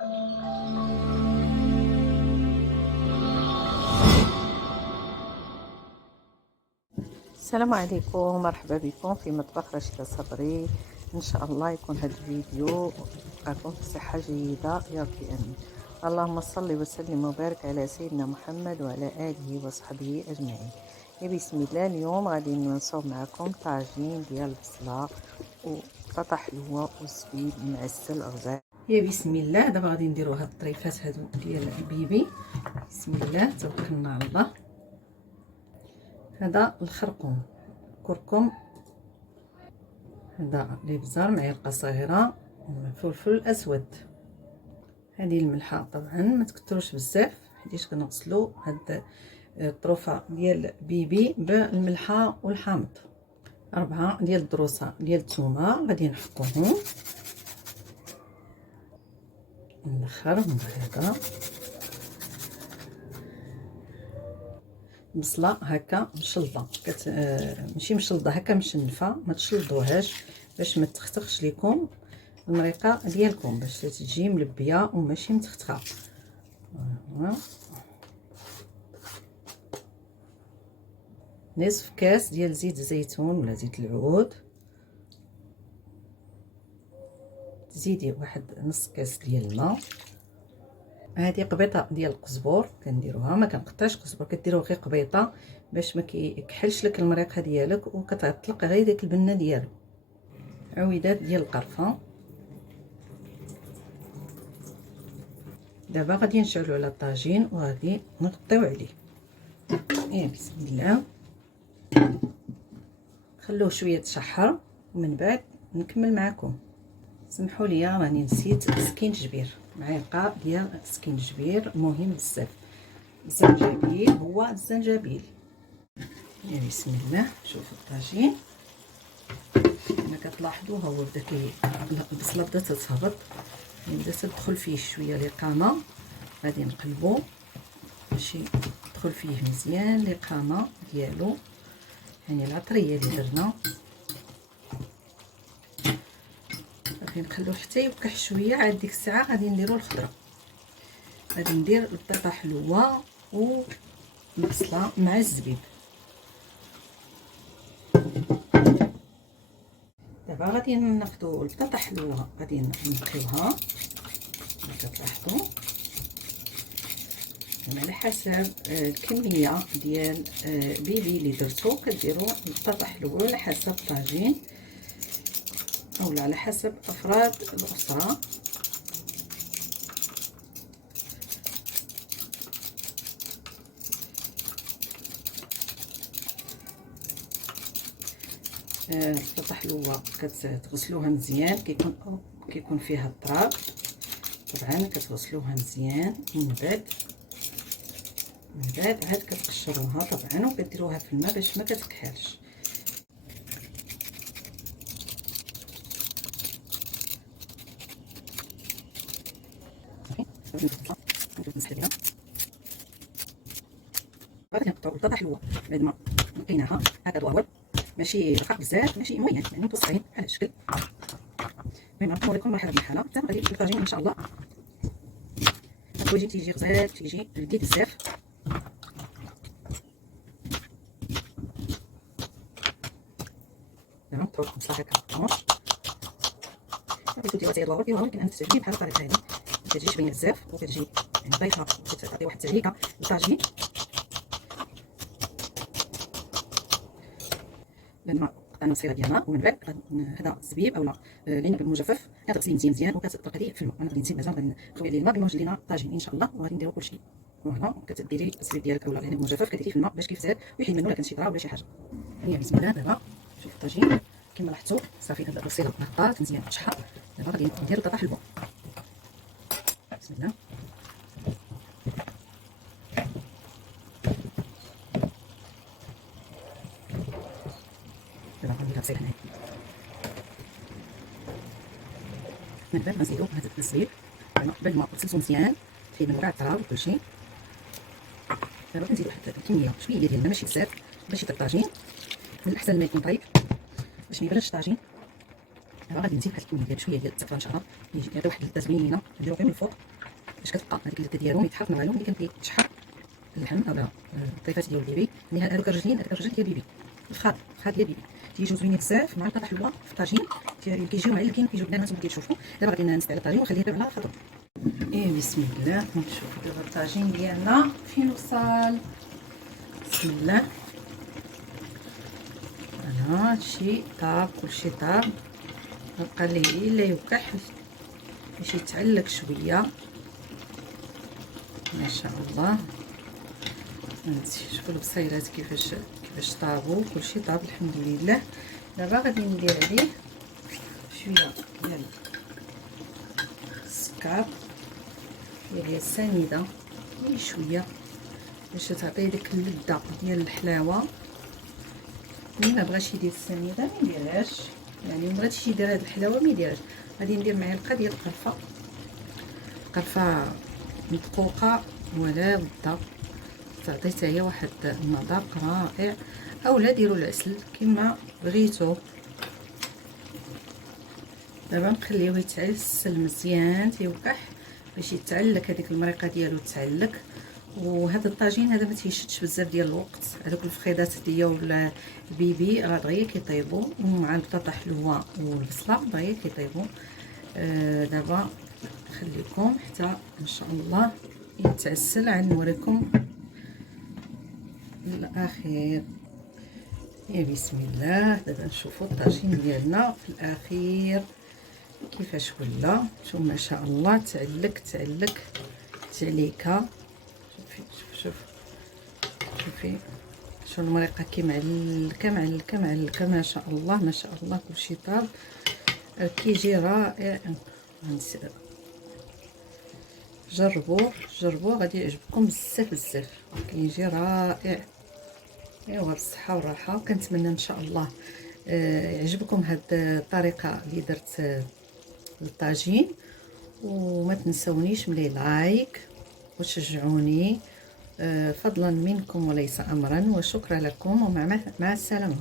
السلام عليكم، مرحبا بكم في مطبخ رشيدة صبري. ان شاء الله يكون هذا الفيديو يبقاكم في صحة جيدة يا ربي امين. اللهم صل وسلم وبارك على سيدنا محمد وعلى اله وصحبه اجمعين. يا بسم الله، اليوم غادي نصاوب معكم طاجين ديال البصله وبطاطا حلوه والزبيب معسل غزال. يا بسم الله، دابا غادي نديرو هاد الطريفات هادو ديال البيبي. بسم الله توكلنا على الله. هذا الخرقوم، كركم، هذا الابزار، معلقه صغيره فلفل اسود. هذه الملحه طبعا ما تكثروش بزاف حيت كنغسلوا هاد الطروفه ديال بيبي بالملحه والحامض. 4 ديال الدروسه ديال الثومه غادي نحكوهم ندخرهم هكا. بصله هكا مشلضه، ماشي مشلضه هكا مشنفه، ما تشلضوهاش باش ما تختخش لكم المريقه ديالكم، باش تجي ملبيه وماشي متختخه. نصف كاس ديال زيت الزيتون ولا زيت العود، تزيدي واحد نص كاس ديال الماء. هذه قبيطه ديال القزبور كنديروها، ما كنقطعش قزبور، كديروه غير قبيطه باش ما كيكحلش لك المريقه ديالك وكتطلق غير ديك البنه ديالو. عويدات ديال القرفه. دابا غادي نشعلوا على الطاجين وغادي نغطيو عليه. بسم الله، خلوه شويه تشحر ومن بعد نكمل معكم. سمحوا لي راني نسيت سكينجبير، معلقه ديال سكينجبير مهم بزاف. الزنجبيل هو الزنجبيل. بسم الله، شوفوا الطاجين كما كتلاحظوا هو بدا البصله بدات تهبط، بدات تدخل فيه شويه الإقامه. غادي نقلبو باش يدخل فيه مزيان الإقامه ديالو، يعني العطريه اللي درنا. غادي نخلوه حتى يوقع شويه، عاد ديك الساعه غادي نديرو الخضره. غادي ندير البطاطا حلوه والبصله مع الزبيب. دابا غادي ناخذوا البطاطا حلوه غادي نقيوها كما كتلاحظوا على حسب الكميه ديال بيبي اللي درتو. كديروا البطاطا حلوه على حسب الطاجين اولا على حسب افراد الاسره. البطاطا حلوه كتغسلوها مزيان، كيكون فيها التراب، طبعا كتغسلوها مزيان. من بعد عاد كتقشروها طبعا وكديروها في الماء باش ما كتكحلش. غادي نقطعوا البطاطا حلوه بعد ما نقيناها هكا دوار، ماشي رقاق بزاف ماشي موين، يعني متوسطين على الشكل. المهم نوريكم مرحله بحاله حتى غادي الطاجين ان شاء الله الواجب تيجي غزال، تيجي لذيذ بزاف. تمام، تروح بصح هكا طموش غادي تديروها حتى دوار فيها، ولكن انا كتعجبني بحال الطريقه هذه، ما كتجيش باينه بزاف وكتجي يعني ضيفه وكتعطي واحد التهليكه للطاجين. لما قطعنا الصيغه ديالنا ومن بعد هذا الزبيب اولا العنب المجفف كتغسليه مزيان وكتطلقيه في الماء. انا غادي نسيب مازال غادي نخوي عليه الماء بما لينا الطاجين ان شاء الله، وغادي نديرو كلشي. فوالا كتديري الزبيب ديالك اولا العنب المجفف كديريه في الماء باش كيفسد ويحيد منه الا كان شي تراب ولا شي حاجه. بسم الله. دابا شوفوا الطاجين كما لاحظتوا صافي هذا الصيغه نقطات مزيان تشحر. دابا غادي ندير البطاطا حلوه. بسم الله. دابا غنديرها بصيغه هنايا. من بعد غنزيدو هذا الزبيب بعد ما غسلتو مزيان حيد منه كاع التراب وكلشي. دابا كنزيدو واحد الكميه شويه ديال الماء ماشي بزاف باش يطيب الطاجين، من الاحسن ما يكون طريب باش ما يبردش الطاجين. دابا غادي نزيد واحد الكميه ديال شويه ديال الزعفران ان شاء الله يعطي واحد اللذه زوينه نديرو غير من الفوق باش كتبقى هذيك اللذه ديالهم يتحرك معاهم ملي كتشحر اللحم اولا الطيفات ديال البيبي. يعني هذوك الرجلين ديال البيبي الفخاد ديال البيبي تيجيو زوينين بزاف مع القطع حلوه في الطاجين كيجيو معلقين كيجيو بنان نتوما كتشوفوا. دابا غادي نستعمل الطاجين ونخليه يطيب على خاطر. بسم الله نشوفوا دابا الطاجين ديالنا فين وصل. بسم الله هادشي طاب كلشي طاب، بقى ليه الا يوقح باش يتعلق شويه ما شاء الله. شوفوا البصيلات كيفاش طابوا كلشي طاب الحمد لله. دابا غادي ندير عليه شويه ديال السكر ديال السنيده شويه باش تعطي ديك اللذه ديال الحلاوه. اللي ما بغاش يدير السنيده ما يديرهاش، يعني ما بغاتش يدير هاد الحلاوه ما يديرهاش. غادي ندير معلقه ديال قرفه مدقوقه ولا بده تعطي حتى هي واحد المذاق رائع، اولا ديروا العسل كما بغيتو. دابا نخليوه يتعسل مزيان تيوقح باش يتعلق هذيك المريقه ديالو تتعلق. وهذا الطاجين هذا ما تيشدش بزاف ديال الوقت، هذوك الفخيدات ديال البيبي راه دغيا كيطيبوا مع البطاطا حلوه والبصله دغيا كيطيبوا. دابا نخليكم حتى ان شاء الله يتعسل عاد نوريكم الاخير. بسم الله دابا نشوفوا الطاجين ديالنا في الاخير كيفاش ولا. شوف ما شاء الله تعلق تعليكه. شوفي شو المريقه كي معلكه ما شاء الله كلشي طاب كيجي رائع. جربوه غادي يعجبكم بزاف كيجي رائع. ايوا بالصحه والراحه، كنتمنى ان شاء الله يعجبكم هاد الطريقه اللي درت للطاجين. وما تنسونيش من لايك وتشجعوني فضلا منكم وليس امرا، وشكرا لكم ومع السلامه.